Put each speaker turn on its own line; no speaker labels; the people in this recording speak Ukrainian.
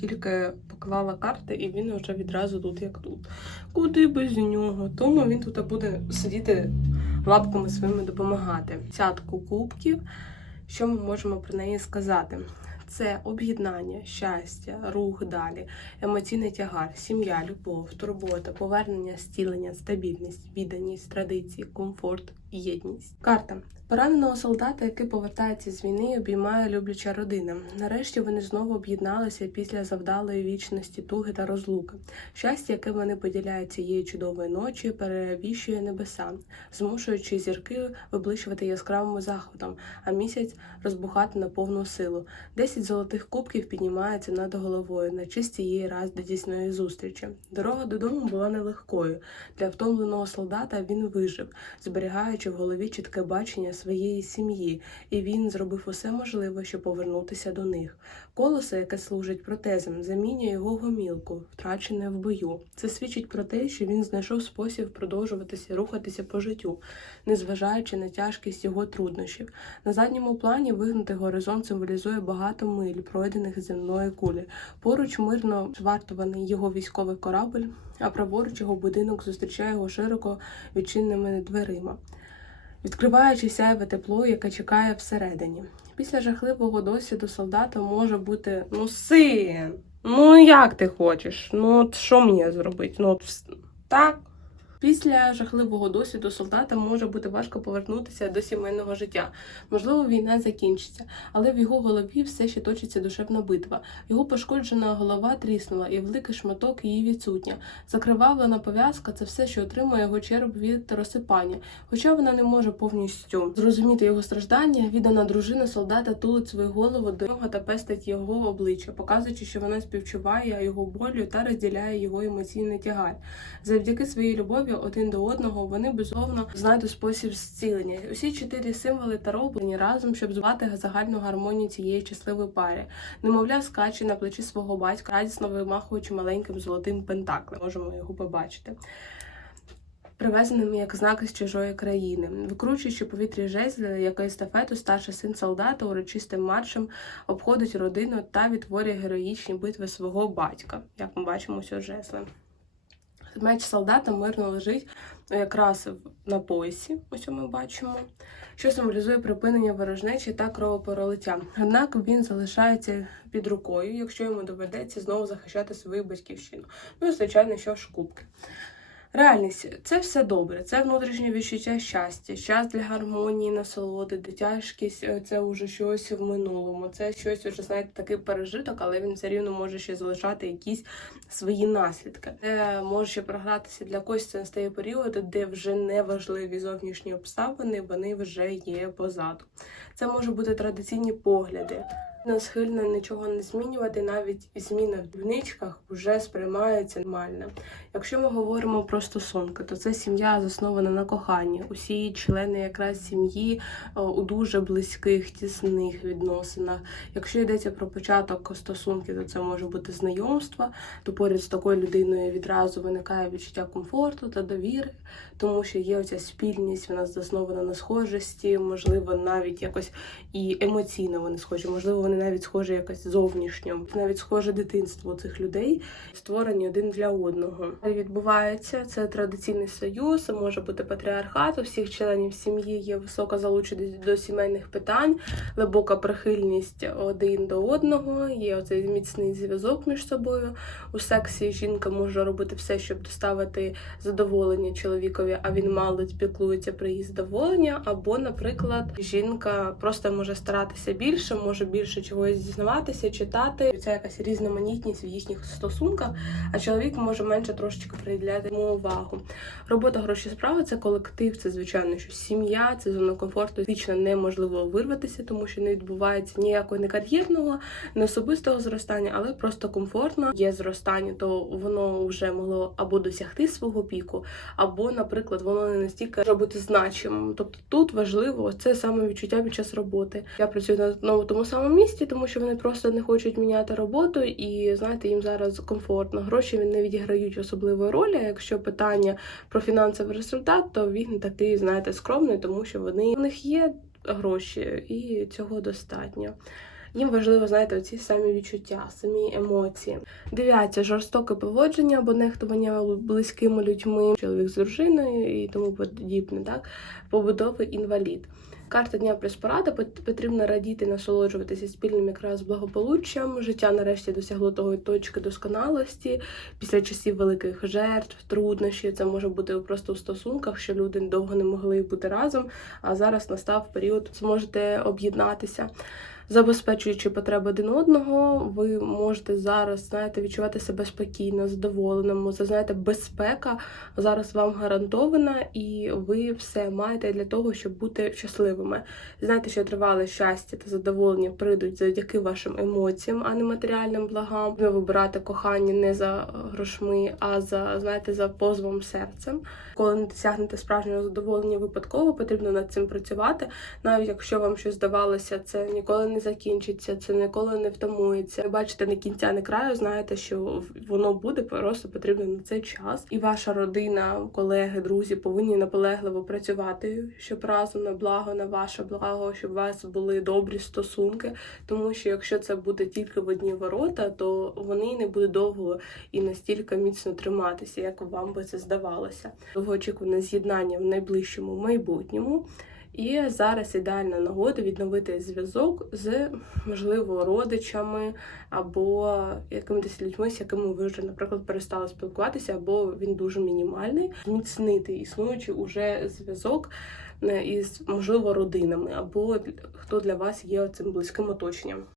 тільки поклала карти, і він вже відразу тут, як тут. Куди без нього? Тому він тут буде сидіти лапками своїми допомагати. Цятку кубків. Що ми можемо про неї сказати? Це об'єднання, щастя, рух далі, емоційний тягар, сім'я, любов, турбота, повернення, зцілення, стабільність, відданість, традиції, комфорт, єдність. Карта пораненого солдата, який повертається з війни, обіймає любляча родина. Нарешті вони знову об'єдналися після завдалої вічності туги та розлуки. Щастя, яке вони поділяють цієї чудової ночі, перевіщує небеса, змушуючи зірки виблищувати яскравим заходом, а місяць розбухати на повну силу. Десять золотих кубків піднімаються над головою на честь цієї радісної зустрічі. Дорога додому була нелегкою. Для втомленого солдата він вижив, зберігаючи в голові чітке бачення своєї сім'ї, і він зробив усе можливе, щоб повернутися до них. Колесо, яке служить протезом, замінює його гомілку, втрачене в бою. Це свідчить про те, що він знайшов спосіб продовжуватися рухатися по життю, незважаючи на тяжкість його труднощів. На задньому плані вигнутий горизонт символізує багато миль, пройдених з земної кулі. Поруч мирно звартований його військовий корабль, а праворуч його будинок зустрічає його широко відчиненими дверима, відкриваючи сяєве тепло, яке чекає всередині. Після жахливого досвіду солдата може бути ну син, ну як ти хочеш? Ну от що мені зробити? Ну от так. Після жахливого досвіду солдата може бути важко повернутися до сімейного життя. Можливо, війна закінчиться, але в його голові все ще точиться душевна битва. Його пошкоджена голова тріснула, і великий шматок її відсутня. Закривавлена пов'язка це все, що отримує його череп від розсипання. Хоча вона не може повністю зрозуміти його страждання, віддана дружина солдата тулить свою голову до нього та пестить його обличчя, показуючи, що вона співчуває його болю та розділяє його емоційний тягар. Завдяки своїй любові один до одного вони безумовно знайдуть спосіб зцілення. Усі чотири символи та роблені разом, щоб звати загальну гармонію цієї щасливої пари. Немовля скаче на плечі свого батька, радісно вимахуючи маленьким золотим пентаклем. Можемо його побачити. Привезеним як знак з чужої країни, викручуючи повітрі жезли, як естафету, старший син солдата урочистим маршем обходить родину та відтворює героїчні битви свого батька, як ми бачимо жезли. Меч солдата мирно лежить якраз на поясі, ось ми бачимо, що символізує припинення ворожнечі та кровопролиття. Однак він залишається під рукою, якщо йому доведеться знову захищати свою батьківщину. Ну і звичайно, що ж кубки. Реальність це все добре, це внутрішнє відчуття щастя, час для гармонії, насолоди, дитячкість е, це вже щось в минулому. Це щось вже знаєте, такий пережиток, але він все рівно може ще залишати якісь свої наслідки. Це може ще програтися для когось. Це настає період, де вже не важливі зовнішні обставини, вони вже є позаду. Це може бути традиційні погляди. Не схильна нічого не змінювати, навіть зміна в дрібничках вже сприймається нормально. Якщо ми говоримо про стосунки, то це сім'я заснована на коханні. Усі члени якраз сім'ї у дуже близьких, тісних відносинах. Якщо йдеться про початок стосунків, то це може бути знайомство, то поряд з такою людиною відразу виникає відчуття комфорту та довіри, тому що є оця спільність, вона заснована на схожості, можливо, навіть якось і емоційно вони схожі, можливо, вони навіть схожі якось зовнішньо, навіть схоже дитинство цих людей, створені один для одного. Відбувається це традиційний союз, може бути патріархат. У всіх членів сім'ї є висока залученість до сімейних питань, глибока прихильність один до одного. Є оцей міцний зв'язок між собою. У сексі жінка може робити все, щоб доставити задоволення чоловікові, а він мало піклується про її задоволення. Або, наприклад, жінка просто може старатися більше, може більше чогось дізнаватися, читати. Це якась різноманітність в їхніх стосунках, а чоловік може менше трошечки приділяти йому увагу. Робота гроші справи це колектив, це звичайно, що сім'я, це зона комфорту. Вічно неможливо вирватися, тому що не відбувається ніякого не кар'єрного, не особистого зростання, але просто комфортно. Є зростання, то воно вже могло або досягти свого піку, або, наприклад, воно не настільки може бути значимим. Тобто тут важливо це саме відчуття під час роботи. Я працюю на одному тому самому місці, тому що вони просто не хочуть міняти роботу, і знаєте, їм зараз комфортно. Гроші не відіграють особливої ролі. Якщо питання про фінансовий результат, то він такий, знаєте, скромний, тому що вони у них є гроші, і цього достатньо. Їм важливо, знаєте, оці самі відчуття, самі емоції. Дев'яття жорстоке поводження або нехтування близькими людьми, чоловік з дружиною і тому подібне, так побудовий інвалід. Карта дня плюс порада потрібно радіти, насолоджуватися спільним якраз благополуччям. Життя нарешті досягло того точки досконалості після часів великих жертв, труднощів. Це може бути просто у стосунках, що люди довго не могли бути разом. А зараз настав період, зможете об'єднатися. Забезпечуючи потреби один одного, ви можете зараз знаєте, відчувати себе спокійно, задоволеним. Це знаєте, безпека зараз вам гарантована, і ви все маєте для того, щоб бути щасливими. Знаєте, що тривале щастя та задоволення прийдуть завдяки вашим емоціям, а не матеріальним благам. Ви вибирати кохання не за грошми, а за знаєте, за позовом серцем. Коли не досягнете справжнього задоволення випадково, потрібно над цим працювати. Навіть якщо вам щось здавалося, це ніколи не закінчиться, це ніколи не втамується. Ви бачите не кінця, не краю, знаєте, що воно буде, просто потрібно на цей час. І ваша родина, колеги, друзі повинні наполегливо працювати, щоб разом на благо, на ваше благо, щоб у вас були добрі стосунки. Тому що якщо це буде тільки в одні ворота, то вони не будуть довго і настільки міцно триматися, як вам би це здавалося. Довгоочікуване з'єднання в найближчому майбутньому. І зараз ідеальна нагода відновити зв'язок з, можливо, родичами або якимись людьми, з якими ви вже, наприклад, перестали спілкуватися, або він дуже мінімальний, зміцнити існуючий уже зв'язок е, із, можливо, родинами, або хто для вас є цим близьким оточенням.